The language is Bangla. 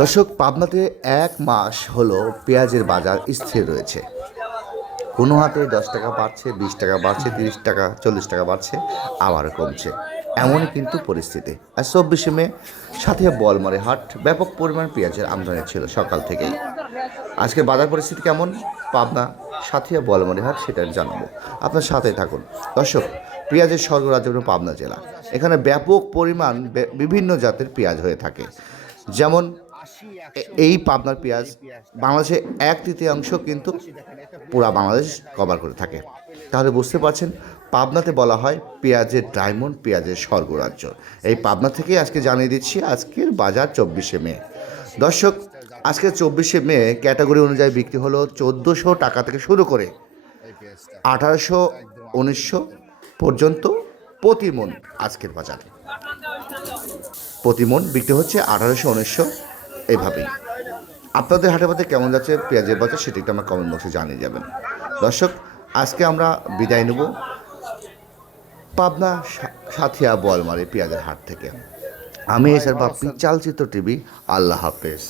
দর্শক, পাবনাতে ১ মাস হলো পেঁয়াজের বাজার স্থির রয়েছে। কোনো হাটে ১০ টাকা বাড়ছে, ২০ টাকা বাড়ছে, ৩০ টাকা, ৪০ টাকা বাড়ছে, আবারও কমছে। এমনই কিন্তু পরিস্থিতি। আর ২৪শে মে সাথিয়া বোয়ালমারী হাট ব্যাপক পরিমাণ পেঁয়াজের আমদানি ছিল সকাল থেকেই। আজকের বাজার পরিস্থিতি কেমন পাবনা সাথিয়া বোয়ালমারী হাট সেটা জানাবো, আপনার সাথে থাকুন। দর্শক, পেঁয়াজের স্বর্গরাজ্য হলো পাবনা জেলা। এখানে ব্যাপক পরিমাণ বিভিন্ন জাতের পেঁয়াজ হয়ে থাকে। যেমন এই পাবনার পেঁয়াজ বাংলাদেশে ১/৩ কিন্তু পুরা বাংলাদেশ কভার করে থাকে। তাহলে বুঝতে পারছেন, পাবনাতে বলা হয় পেঁয়াজের ডায়মন্ড, পেঁয়াজের স্বর্গরাজ্য। এই পাবনা থেকেই আজকে জানিয়ে দিচ্ছি আজকের বাজার ২৪শে মে। দর্শক, আজকে ২৪শে মে ক্যাটাগরি অনুযায়ী বিক্রি হলো ১৪০০ টাকা থেকে শুরু করে ১৮০০, ১৯০০ পর্যন্ত প্রতি মন। আজকের বাজারে প্রতি মন বিক্রি হচ্ছে ১৮০০, ১৯০০ এইভাবেই। আপনাদের হাটে পাতে কেমন যাচ্ছে পেঁয়াজের বাজার সেটি একটু আমার কমেন্ট বক্সে জানিয়ে যাবেন। দর্শক, আজকে আমরা বিদায় নেব পাবনা সাথিয়া বোয়ালমারী পেঁয়াজের হাট থেকে। আমি এসআর বাপ্পি, চালচিত্র টিভি। আল্লাহ হাফেজ।